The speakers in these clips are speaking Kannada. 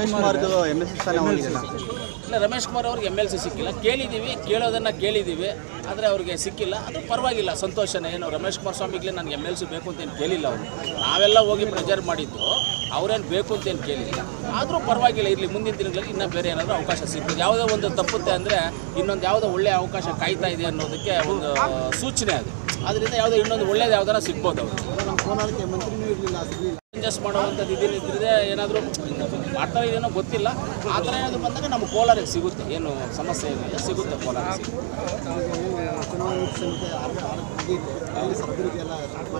ರಮೇಶ್ ಕುಮಾರ್ MLC ಸ್ಥಾನ ಹೋಗಿಲ್ಲ. ಇಲ್ಲ, ರಮೇಶ್ ಕುಮಾರ್ ಅವ್ರಿಗೆ MLC ಸಿಕ್ಕಿಲ್ಲ. ಕೇಳಿದ್ದೀವಿ, ಕೇಳೋದನ್ನು ಕೇಳಿದ್ದೀವಿ, ಆದರೆ ಅವ್ರಿಗೆ ಸಿಕ್ಕಿಲ್ಲ. ಅದು ಪರವಾಗಿಲ್ಲ, ಸಂತೋಷನೇ. ಏನು ರಮೇಶ್ ಕುಮಾರ್ ಸ್ವಾಮಿಗೆ ನನಗೆ MLC ಬೇಕು ಅಂತೇನು ಕೇಳಿಲ್ಲ ಅವರು. ನಾವೆಲ್ಲ ಹೋಗಿ ಪ್ರೆಜರ್ ಮಾಡಿದ್ದು, ಅವರೇನು ಬೇಕು ಅಂತೇನು ಕೇಳಿಲ್ಲ. ಆದರೂ ಪರವಾಗಿಲ್ಲ, ಇರಲಿ, ಮುಂದಿನ ದಿನಗಳಲ್ಲಿ ಇನ್ನೂ ಬೇರೆ ಏನಾದರೂ ಅವಕಾಶ ಸಿಗ್ತದೆ. ಯಾವುದೋ ಒಂದು ತಪ್ಪುತ್ತೆ ಅಂದರೆ ಇನ್ನೊಂದು ಯಾವುದೋ ಒಳ್ಳೆಯ ಅವಕಾಶ ಕಾಯ್ತಾ ಇದೆ ಅನ್ನೋದಕ್ಕೆ ಒಂದು ಸೂಚನೆ ಅದು. ಅದರಿಂದ ಯಾವುದೋ ಇನ್ನೊಂದು ಒಳ್ಳೇದು ಯಾವ್ದಾರ ಸಿಗ್ಬೋದು ಅವರು. ಚೇಂಜಸ್ ಮಾಡುವಂಥದ್ದು ಇದೇನಿದ್ರೆ ಏನಾದರೂ ಮಾಡ್ತಾ ಇದೆಯೋ ಗೊತ್ತಿಲ್ಲ. ಆ ಥರ ಏನಾದರೂ ಬಂದಾಗ ನಮ್ಮ ಕೋಲಾರಿಗೆ ಸಿಗುತ್ತೆ, ಏನು ಸಮಸ್ಯೆ ಏನಿಲ್ಲ, ಸಿಗುತ್ತೆ ಕೋಲಾರಿಗೆ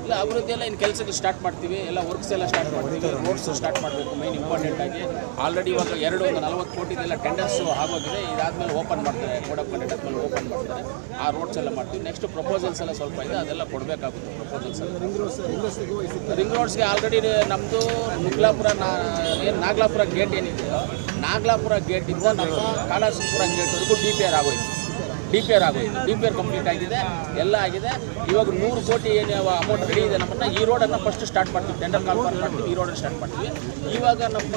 ಇಲ್ಲ. ಅಭಿವೃದ್ಧಿ ಎಲ್ಲ ಇನ್ನು ಕೆಲಸಗಳು ಸ್ಟಾರ್ಟ್ ಮಾಡ್ತೀವಿ, ಎಲ್ಲ ವರ್ಕ್ಸ್ ಎಲ್ಲ ಸ್ಟಾರ್ಟ್ ಮಾಡ್ತೀವಿ. ರೋಡ್ಸ್ ಸ್ಟಾರ್ಟ್ ಮಾಡಬೇಕು ಮೈನ್ ಇಂಪಾರ್ಟೆಂಟ್ ಆಗಿ. ಆಲ್ರೆಡಿ ಇವಾಗ 40 ಕೋಟಿದೆಲ್ಲ ಟೆಂಡರ್ಸು ಆಗೋಗಿದೆ. ಇದಾದಮೇಲೆ ಓಪನ್ ಮಾಡ್ತಾರೆ, ಕೋಡ್ ಆಫ್ ಕಂಡಕ್ಟ್ ಆದಮೇಲೆ ಓಪನ್ ಮಾಡ್ತಾರೆ. ಆ ರೋಡ್ಸ್ ಎಲ್ಲ ಮಾಡ್ತೀವಿ. ನೆಕ್ಸ್ಟ್ ಪ್ರಪೋಸಲ್ಸ್ ಎಲ್ಲ ಸ್ವಲ್ಪ ಇದೆ, ಅದೆಲ್ಲ ಕೊಡಬೇಕಾಗುತ್ತೆ ಪ್ರಪೋಸಲ್ಸ್ ಎಲ್ಲ. ರಿಂಗ್ ರೋಡ್ಸ್ಗೆ ಆಲ್ರೆಡಿ ನಮ್ಮದು ಏನು ನಾಗಲಾಪುರ ಗೇಟ್ ಏನಿದೆಯೋ, ನಾಗಲಾಪುರ ಗೇಟಿಂದ ನಮ್ಮ ಕಾಳಾಸಪುರ ಗೇಟ್ವರೆಗೂ DPR ಆಗೋಯ್ತು. DPR ಕಂಪ್ಲೀಟ್ ಆಗಿದೆ, ಎಲ್ಲ ಆಗಿದೆ. ಇವಾಗ 100 ಕೋಟಿ ಏನು ಅಮೌಂಟ್ ರೆಡಿ ಇದೆ. ನಮ್ಮನ್ನು ಈ ರೋಡನ್ನು ಫಸ್ಟ್ ಸ್ಟಾರ್ಟ್ ಮಾಡ್ತೀವಿ, ಟೆಂಡರ್ ಕಾಲ್ಫಾರ್ ಮಾಡ್ತೀವಿ, ಈ ರೋಡನ್ನು ಸ್ಟಾರ್ಟ್ ಮಾಡ್ತೀವಿ. ಇವಾಗ ನಮ್ಮ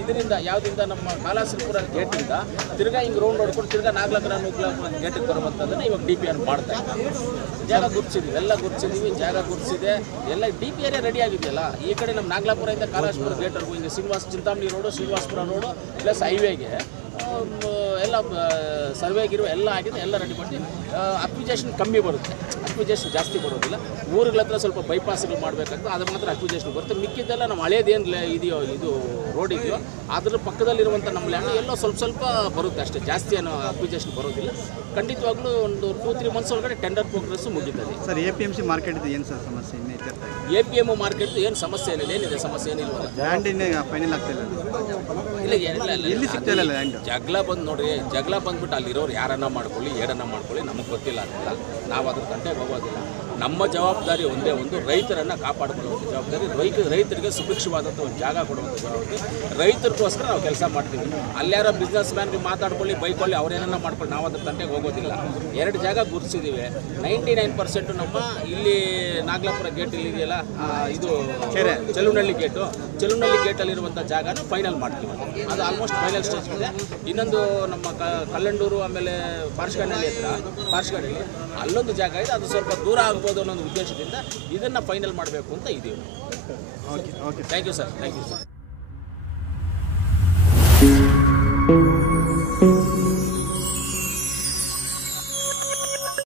ಇದರಿಂದ ಯಾವುದರಿಂದ ನಮ್ಮ ಕಾಳಾಸಪುರ ಗೇಟಿಂದ ತಿರ್ಗಾ ಹಿಂಗೆ ರೌಂಡ್ ಹೊಡ್ಕೊಂಡು ತಿರ್ಗಾ ನಾಗಲಾಪುರ ಗೇಟಿಗೆ ಬರುವಂಥದ್ದನ್ನು ಇವಾಗ DPR ಮಾಡ್ತಾ ಇದ್ದೀವಿ. ಜಾಗ ಗುರ್ತಿಸಿದ್ದೀವಿ, ಎಲ್ಲ ಗುರ್ತಿಸಿದ್ದೀವಿ, ಜಾಗ ಗುರ್ತಿಸಿದೆ, ಎಲ್ಲ DPR ರೆಡಿ ಆಗಿದೆಯಲ್ಲ. ಈ ಕಡೆ ನಮ್ಮ ನಾಗಲಾಪುರದಿಂದ ಕಾಳಾಸಪುರ ಗೇಟ್ವರೆಗೂ ಹಿಂಗೆ Chintamani road, Srinivasapura road plus ಹೈವೇಗೆ ಎಲ್ಲ ಸರ್ವೆಗಿರುವ ಎಲ್ಲ ಆಗಿದೆ, ಎಲ್ಲ ರೆಡಿ ಮಾಡಿ. ಅಕ್ವಿಜೇಷನ್ ಕಮ್ಮಿ ಬರುತ್ತೆ, ಅಕ್ವಿಜೇಷನ್ ಜಾಸ್ತಿ ಬರೋದಿಲ್ಲ. ಊರುಗಳ ಹತ್ರ ಸ್ವಲ್ಪ ಬೈಪಾಸ್ಗಳು ಮಾಡಬೇಕಾಗ್ತದೆ, ಅದು ಮಾತ್ರ ಅಕ್ವಿಜೇಷನ್ ಬರುತ್ತೆ. ಮಿಕ್ಕಿದ್ದೆಲ್ಲ ನಮ್ಮ ಹಳೇದೇನು ಇದೆಯೋ, ಇದು ರೋಡ್ ಇದೆಯೋ ಅದ್ರ ಪಕ್ಕದಲ್ಲಿರುವಂಥ ನಮ್ಮ ಲ್ಯಾಂಡ್ ಎಲ್ಲೋ ಸ್ವಲ್ಪ ಬರುತ್ತೆ ಅಷ್ಟೇ, ಜಾಸ್ತಿ ಏನೋ ಅಕ್ವಿಜೇಷನ್ ಬರೋದಿಲ್ಲ. ಖಂಡಿತವಾಗ್ಲೂ ಒಂದು 2-3 ಮಂತ್ಸ್ ಒಳಗಡೆ ಟೆಂಡರ್ ಪ್ರೋಗ್ರೆಸ್ ಮುಗಿತದೆ. ಸರ್, APMC ಮಾರ್ಕೆಟ್ ಏನು ಸರ್ ಸಮಸ್ಯೆ? APM ಮಾರ್ಕೆಟ್ ಏನು ಸಮಸ್ಯೆ ಏನಿಲ್ಲ, ಏನಿದೆ ಸಮಸ್ಯೆ ಏನಿಲ್ಲ. ಲ್ಯಾಂಡ್ ಫೈನಲ್ ಆಗ್ತಿಲ್ಲ, ಎಲ್ಲಿ ಸಿಗ್ತಿಲ್ಲ ಲ್ಯಾಂಡ್. ಜಗಳ ಬಂದು ನೋಡ್ರಿ, ಜಗಳ ಬಂದ್ಬಿಟ್ಟು ಅಲ್ಲಿರೋರು ಯಾರನ್ನ ಮಾಡ್ಕೊಳ್ಳಿ, ಏನನ್ನ ಮಾಡ್ಕೊಳ್ಳಿ, ನಮಗೆ ಗೊತ್ತಿಲ್ಲ ಅದೆಲ್ಲ. ನಾವು ಅದ್ರ ತಂಟೆಗೆ ಹೋಗೋದಿಲ್ಲ. ನಮ್ಮ ಜವಾಬ್ದಾರಿ ಒಂದೇ ಒಂದು, ರೈತರನ್ನು ಕಾಪಾಡಿಕೊಳ್ಳುವಂಥ ಜವಾಬ್ದಾರಿ, ರೈತರಿಗೆ ಸುಭಿಕ್ಷವಾದಂಥ ಒಂದು ಜಾಗ ಕೊಡುವಂಥ ಜವಾಬ್ದಾರಿ. ರೈತರಿಗೋಸ್ಕರ ನಾವು ಕೆಲಸ ಮಾಡ್ತೀವಿ. ಅಲ್ಯಾರೋ ಬಿಸ್ನೆಸ್ ಮ್ಯಾನ್ಗೆ ಮಾತಾಡ್ಕೊಳ್ಳಿ, ಬೈಕೊಳ್ಳಿ, ಅವ್ರೇನನ್ನ ಮಾಡ್ಕೊಳ್ಳಿ, ನಾವು ಅದ್ರ ತಂಟೆಗೆ ಹೋಗೋದಿಲ್ಲ. 2 ಜಾಗ ಗುರುತಿಸಿದ್ದೀವಿ. 99% ನಮ್ಮ ಇಲ್ಲಿ ನಾಗಲಾಪುರ ಗೇಟ್ ಇಲ್ಲಿ ಇದೆಯಲ್ಲ, ಇದು ಚೆಲುವನಹಳ್ಳಿ ಗೇಟಲ್ಲಿರುವಂಥ ಜಾಗನ ಫೈನಲ್ ಮಾಡ್ತೀವಿ. ಅದು ಆಲ್ಮೋಸ್ಟ್ ಫೈನಲ್ ಸ್ಟೇಜ್ ಇದೆ. ಇನ್ನೊಂದು ನಮ್ಮ ಕಲ್ಲಂಡೂರು, ಆಮೇಲೆ ಪಾರ್ಶ್ಗನಹಳ್ಳಿ ಅಲ್ಲೊಂದು ಜಾಗ ಇದೆ, ಅದು ಸ್ವಲ್ಪ ದೂರ ಆಗ್ಬೋದು ಅನ್ನೋ ಉದ್ದೇಶದಿಂದ ಇದನ್ನು ಫೈನಲ್ ಮಾಡಬೇಕು ಅಂತ ಇದ್ದೀವಿ. Okay, thank you sir.